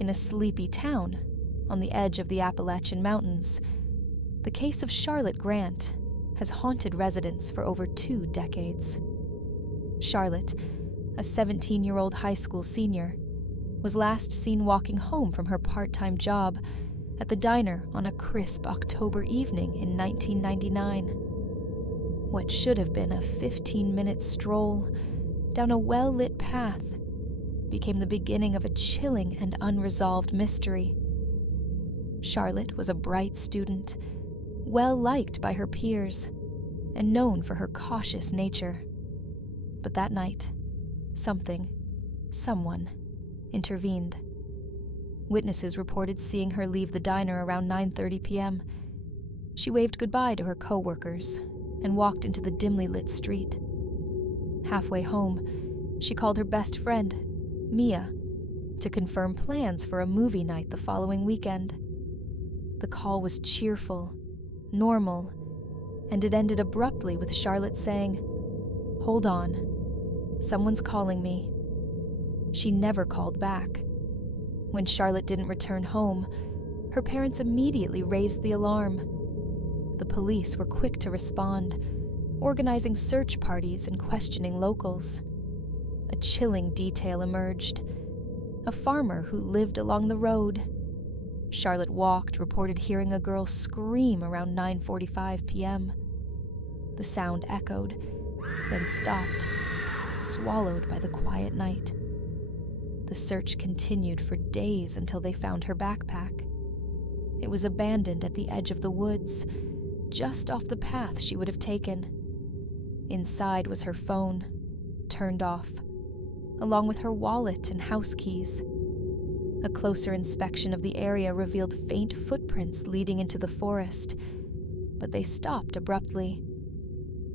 In a sleepy town on the edge of the Appalachian Mountains, the case of Charlotte Grant has haunted residents for over 2 decades. Charlotte, a 17-year-old high school senior, was last seen walking home from her part-time job at the diner on a crisp October evening in 1999. What should have been a 15-minute stroll down a well-lit path became the beginning of a chilling and unresolved mystery. Charlotte was a bright student, well-liked by her peers, and known for her cautious nature. But that night, someone intervened. Witnesses reported seeing her leave the diner around 9:30 p.m. She waved goodbye to her co-workers and walked into the dimly lit street. Halfway home, she called her best friend, Mia, to confirm plans for a movie night the following weekend. The call was cheerful, normal, and it ended abruptly with Charlotte saying, "Hold on, someone's calling me." She never called back. When Charlotte didn't return home, her parents immediately raised the alarm. The police were quick to respond, organizing search parties and questioning locals. A chilling detail emerged: a farmer who lived along the road. Charlotte walked, reported hearing a girl scream around 9:45 p.m. The sound echoed, then stopped, swallowed by the quiet night. The search continued for days until they found her backpack. It was abandoned at the edge of the woods, just off the path she would have taken. Inside was her phone, turned off, along with her wallet and house keys. A closer inspection of the area revealed faint footprints leading into the forest, but they stopped abruptly.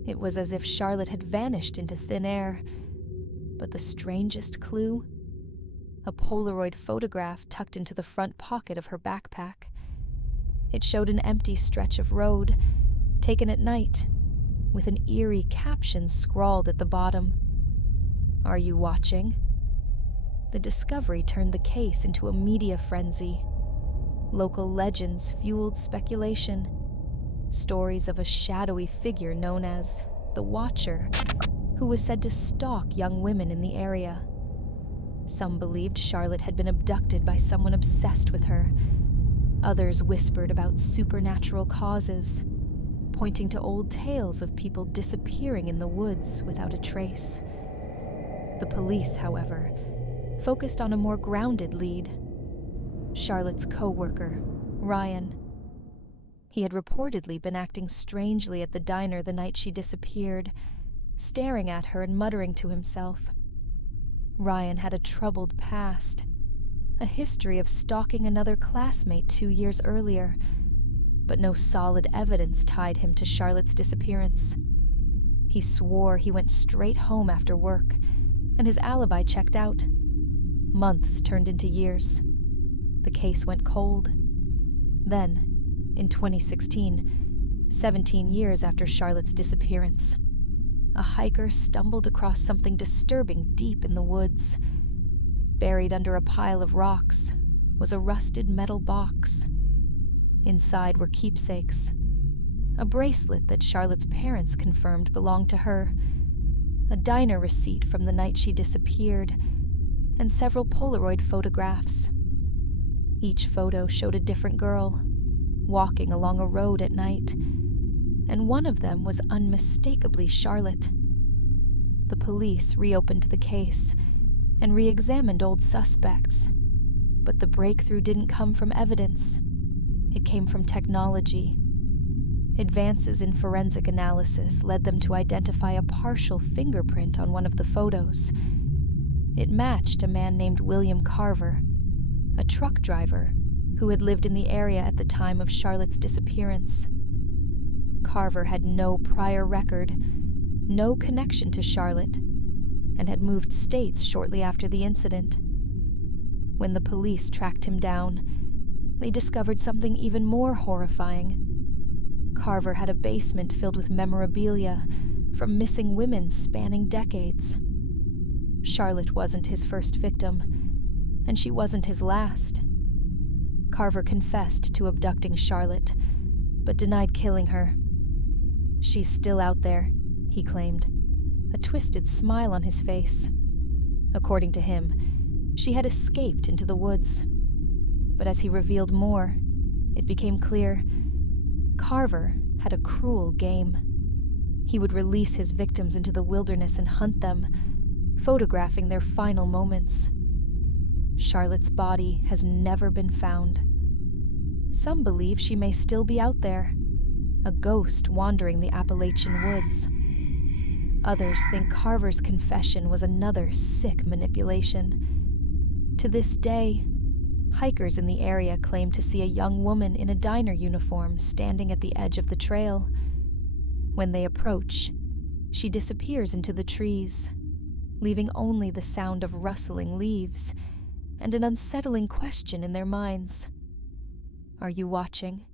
It was as if Charlotte had vanished into thin air. But the strangest clue? A Polaroid photograph tucked into the front pocket of her backpack. It showed an empty stretch of road, taken at night, with an eerie caption scrawled at the bottom. "Are you watching?" The discovery turned the case into a media frenzy. Local legends fueled speculation. Stories of a shadowy figure known as the Watcher, who was said to stalk young women in the area. Some believed Charlotte had been abducted by someone obsessed with her. Others whispered about supernatural causes, pointing to old tales of people disappearing in the woods without a trace. The police, however, focused on a more grounded lead: Charlotte's co-worker, Ryan. He had reportedly been acting strangely at the diner the night she disappeared, staring at her and muttering to himself. Ryan had a troubled past, a history of stalking another classmate 2 years earlier, but no solid evidence tied him to Charlotte's disappearance. He swore he went straight home after work, and his alibi checked out. Months turned into years. The case went cold. Then, in 2016, 17 years after Charlotte's disappearance, a hiker stumbled across something disturbing deep in the woods. Buried under a pile of rocks was a rusted metal box. Inside were keepsakes: a bracelet that Charlotte's parents confirmed belonged to her, a diner receipt from the night she disappeared, and several Polaroid photographs. Each photo showed a different girl, walking along a road at night, and one of them was unmistakably Charlotte. The police reopened the case and re-examined old suspects, but the breakthrough didn't come from evidence. It came from technology. Advances in forensic analysis led them to identify a partial fingerprint on one of the photos. It matched a man named William Carver, a truck driver who had lived in the area at the time of Charlotte's disappearance. Carver had no prior record, no connection to Charlotte, and had moved states shortly after the incident. When the police tracked him down, they discovered something even more horrifying. Carver had a basement filled with memorabilia from missing women spanning decades. Charlotte wasn't his first victim. And she wasn't his last. Carver confessed to abducting Charlotte, but denied killing her. "She's still out there," he claimed, a twisted smile on his face. According to him, she had escaped into the woods. But as he revealed more, it became clear Carver had a cruel game. He would release his victims into the wilderness and hunt them, photographing their final moments. Charlotte's body has never been found. Some believe she may still be out there, a ghost wandering the Appalachian woods. Others think Carver's confession was another sick manipulation. To this day, hikers in the area claim to see a young woman in a diner uniform standing at the edge of the trail. When they approach, she disappears into the trees, leaving only the sound of rustling leaves and an unsettling question in their minds. Are you watching?